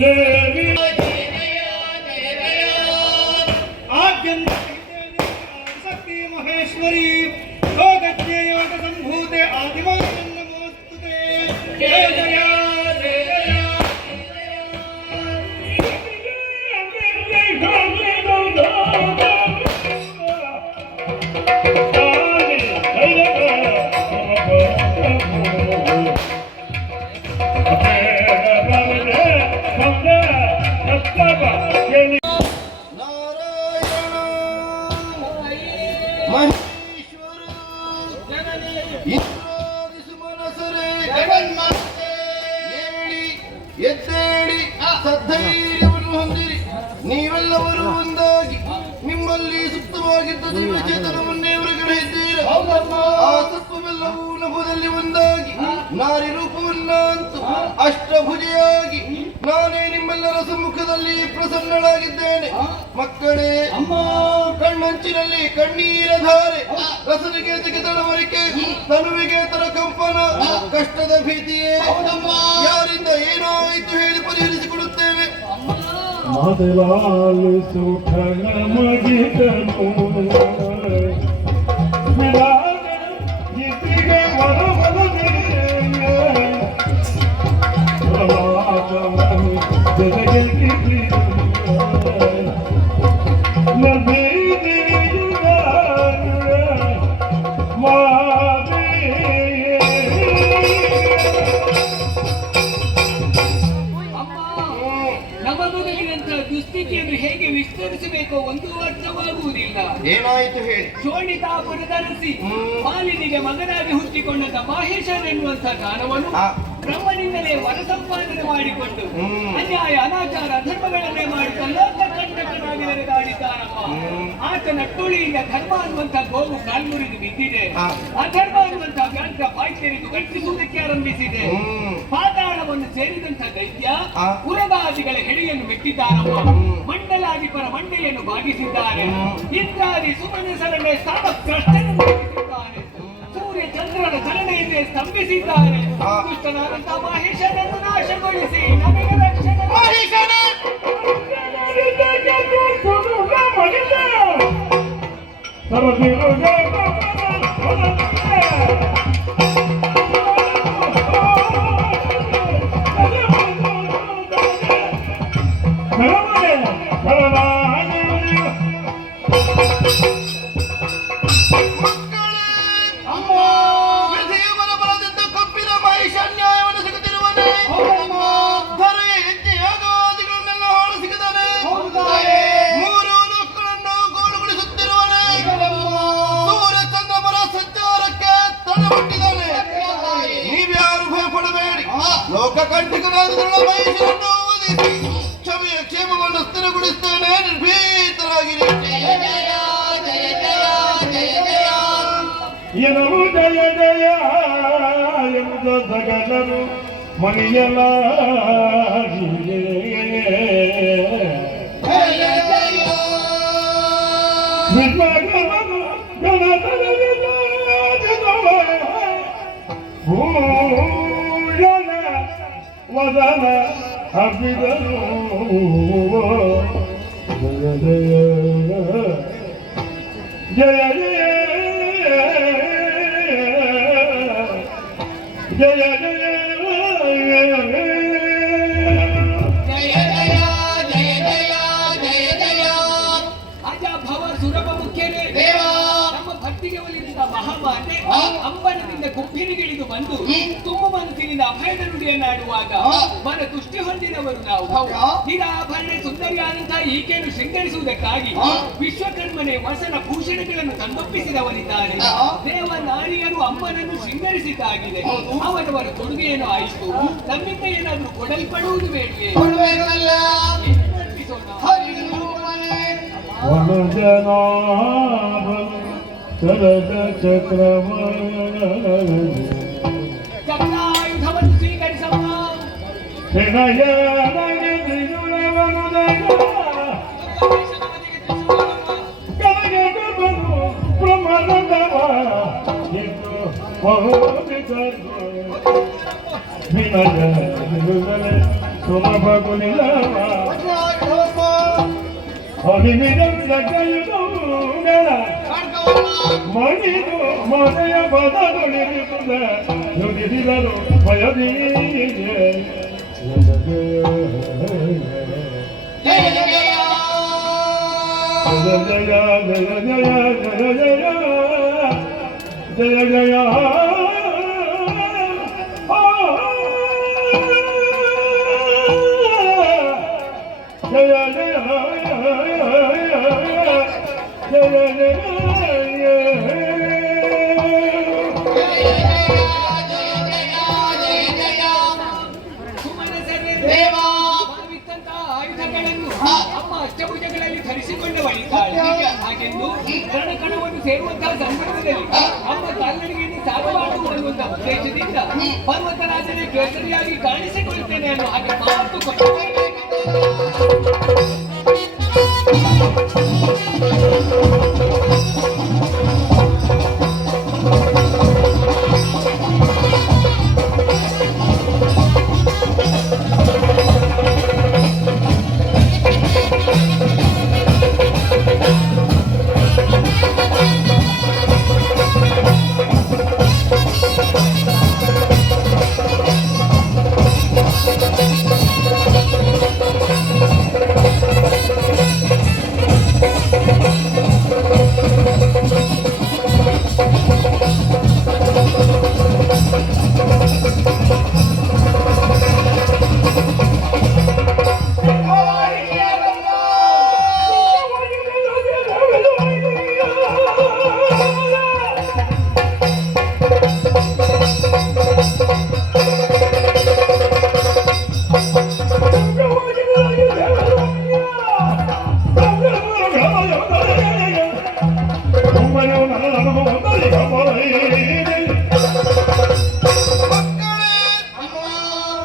ದೇವಿ ಶಕ್ತಿ ಮಹೇಶ್ವರಿ ಯೋಗಜ್ಞೆ ಯೋಗ ಸಂಭೂತೆ ಆದಿಮಾನಂದ ನಮೋಸ್ತುತೆ ಜಯ ಜಯ ಎದ್ದೇಳಿ ಸದ್ಧೈರ್ಯವನ್ನು ಹೊಂದಿರಿ. ನೀವೆಲ್ಲವರು ಒಂದಾಗಿ ನಿಮ್ಮಲ್ಲಿ ಸುಪ್ತವಾಗಿದ್ದ ದಿವ್ಯಚೇತನವನ್ನೇ ಹೊರಗಡೆ ಇದ್ದೀರ. ಆ ತತ್ವವೆಲ್ಲವೂ ನಭದಲ್ಲಿ ಒಂದಾಗಿ ನಾರಿ ರೂಪವನ್ನಂತೂ ಅಷ್ಟಭುಜೆಯಾಗಿ ನಾನೇ ನಿಮ್ಮೆಲ್ಲರ ಸಮ್ಮುಖದಲ್ಲಿ ಪ್ರಸನ್ನಳಾಗಿದ್ದೇನೆ. ಮಕ್ಕಳೇ, ಕಣ್ಣಂಚಿನಲ್ಲಿ ಕಣ್ಣೀರ ಧಾರೆ, ರಸನಿಗೆ ತಳವರಿಕೆ, ತನುವಿಗೆ ತರ ಕಂಪನ, ಕಷ್ಟದ ಭೀತಿಯೇ ಯಾರಿಂದ ಏನಾಯಿತು ಹೇಳಿ ಪರಿಹರಿಸಿಕೊಡುತ್ತೇವೆ. ಮದಲಾಲು ಸುಖ ನಮಗಿದನು ಗೀತಿಗೆ ದುಸ್ಥಿತಿಯನ್ನು ಹೇಗೆ ವಿಸ್ತರಿಸಬೇಕೋ ಒಂದು ಅರ್ಥವಾಗುವುದಿಲ್ಲ. ಏನಾಯಿತು ಹೇಳಿ. ಶೋಣಿತಾಪುರ ಧರಿಸಿ ಮಾಲಿನಿಗೆ ಮಗನಾಗಿ ಹುಟ್ಟಿಕೊಂಡಂತ ಮಹೇಶನ್ ಎನ್ನುವಂತ ದಾನವನು ಬ್ರಹ್ಮನಿಂದಲೇ ವರ ಸಂಪಾದನೆ ಮಾಡಿಕೊಂಡು ಅನ್ಯಾಯ ಅನಾಚಾರ ಧರ್ಮಗಳನ್ನೇ ಮಾಡುತ್ತ ಲೋಕ ಕಂಟಕನಾಗಿ ನಡೆದಾಡಿದ್ದಾನಪ್ಪ. ಆತನ ಟುಳಿಯಿಂದ ಧರ್ಮ ಅನ್ನುವಂತ ಗೋವು ಕಾಲ್ಮುರಿದು ಬಿದ್ದಿದೆ. ಅಧರ್ಮ ಅನ್ನುವಂತ ವ್ಯಾಘ್ರ ಬಾಯಿ ತೆರೆದು ಗಟ್ಟಿಸುವುದಕ್ಕೆ ಆರಂಭಿಸಿದೆ. ಪಾತಾಳವನ್ನು ಸೇರಿದಂತ ದೈತ್ಯ ಉರಗಾದಿಗಳ ಹೆಡೆಯನ್ನು ಮೆಟ್ಟಿದ್ದಾನಪ್ಪ. ಮಂಡಲಾಧಿಪರ ಮಂಡೆಯನ್ನು ಭಾಗಿಸಿದ್ದಾರೆ. ಇಂದ್ರಾದಿ ಸುಮನ ಸರಣೆ ಸ್ಥಾನ ಭ್ರಷ್ಟನ್ನು ಮಾಡಿಸಿದ್ದಾರೆ. ಸೂರ್ಯ ಚಂದ್ರನ ಚಲನೆಯನ್ನೇ ಸ್ತಂಭಿಸಿದ್ದಾರೆ. ದುಷ್ಟನಾದಂತಹ ಮಹೇಶನನ್ನು ನಾಶಗೊಳಿಸಿ ನಮಗೆ ರಕ್ಷಣೆ ಕ್ಷಮೆಯ ಕ್ಷೇಮವನ್ನು ಸ್ಥಿರಗೊಳಿಸ್ತೇನೆ. ನಿರ್ಭೀತರಾಗಿರಿ. ಎನರು ಜಯ ಜಯ ಎಂಬ ಸಗಲರು ಮಣಿಯಲಾಗಿಯೇ ಭೂಷಣ ವದನ ಅಭಿದರು ಜಯ ಜಯ ಜಯ ಜಯ ಜಯ ಅಂಬನದಿಂದ ಕುಂಭಿನಿಗಿಳಿದು ಬಂದು ತುಂಬ ಮನಸ್ಸಿನಿಂದ ಅಭಯದ ನುಡಿಯನ್ನಾಡುವಾಗ ಮನ ತುಷ್ಟಿ ಹೊಂದಿದವರು ನಾವು. ನಿರಾಭರಣೆ ಸುಂದರಿಯಾದಂತಹ ಈಕೆಯನ್ನು ಶೃಂಗರಿಸುವುದಕ್ಕಾಗಿ ವಿಶ್ವಕರ್ಮನೆ ವಸನ ಭೂಷಣಗಳನ್ನು ತಂದೊಪ್ಪಿಸಿದವನಿದ್ದಾನೆ. ದೇವ ನಾರಿಯರು ಅಮ್ಮನನ್ನು ಶೃಂಗರಿಸಿದ್ದಾಗಿದೆ. ಅವನವರ ಕೊಡುಗೆಯನ್ನು ಆಯಿತು. ನಮ್ಮಿಂದ ಏನಾದರೂ ಕೊಡಲ್ಪಡುವುದು ಬೇಡವೇ? ಶರದ ಚಕ್ರವ ಚಕ್ರಾಯುಧವನ್ನು ಸ್ವೀಕರಿಸಮ್ಮ. ಪ್ರಮಾಣದವ ವಿನಯ ತುಮ ಬಗುಲಿಲ್ಲವ ವಜ್ರಾಯುಧೋಪ ಅಭಿಮಿದಂ ಜಗಯುಗೌಗಳ ಮಣಿದು ಮನೆಯ ಪದದೊಳಿರುತ್ತದೆ ನುಡಿಸಿದರು ಭಯದೀಗೆ ಜಯ ಜಯ ಜಯ ಜಯ ಜಯ ಜಯ ಜಯ ಜಯ ಜಯ ಭಾವಿಸಿದಂತಹ ಆಯುಧಗಳನ್ನು ಅಮ್ಮ ಅಷ್ಟಭುಜಗಳಲ್ಲಿ ಧರಿಸಿಕೊಂಡವಳಿದ್ದಾಳೆ. ಹಾಗೆಂದು ರಣಕಣವನ್ನು ಸೇರುವಂತಹ ಸಂದರ್ಭದಲ್ಲಿ ಅಮ್ಮ ಕಾಲ್ನಡಿಗೆಯನ್ನು ಸಾಗಬಾರದು ಉದ್ದೇಶದಿಂದ ಪರ್ವತರಾಜನೇ ಕೇಸರಿಯಾಗಿ ಕಾಣಿಸಿಕೊಳ್ಳುತ್ತೇನೆ ಅನ್ನೋ ಹಾಗೆ ಮಾತು ಕೊಟ್ಟು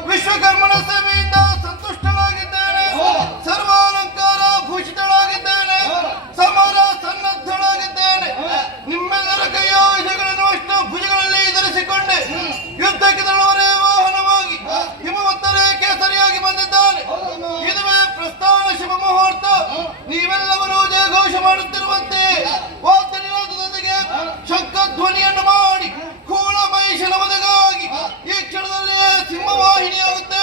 ವಿಶ್ವಕರ್ಮನ ಸೇವೆಯಿಂದ ಸಂತುಷ್ಟಳಾಗಿದ್ದೇನೆ. ಸರ್ವಾಲಂಕಾರ ಭೂಷಿತಳಾಗಿದ್ದೇನೆ. ಸಮರ ಸನ್ನದ್ಧಳಾಗಿದ್ದೇನೆ. ನಿಮ್ಮೆಲ್ಲರ ಕೈಯಾಯುಧಗಳನ್ನು ಅಷ್ಟು ಭುಜಗಳಲ್ಲಿ ಧರಿಸಿಕೊಂಡೆ ಯುದ್ಧಕ್ಕೆ ತಳುವರೇ ವಾಹನವಾಗಿ ಹಿಮವತ್ತರೇ ಕೇಸರಿಯಾಗಿ ಬಂದಿದ್ದಾನೆ. ಇದುವೇ ಪ್ರಸ್ಥಾನ ಶುಭ ಮುಹೂರ್ತ. ನೀವೆಲ್ಲವರು ಜಯಘೋಷ ಮಾಡುತ್ತಿರುವಂತೆ ವಾದ್ಯ ನಿನಾದದೊಂದಿಗೆ ಶಂಖಧ್ವನಿಯನ್ನು ಮಾಡಿ ಕೂಳ ಮಹಿಷನ ವಧೆಗಾಗಿ ಈ ಕ್ಷಣದಲ್ಲಿಯೇ ಸಿಂಹವಾಹಿನಿಯಾಗುತ್ತೆ.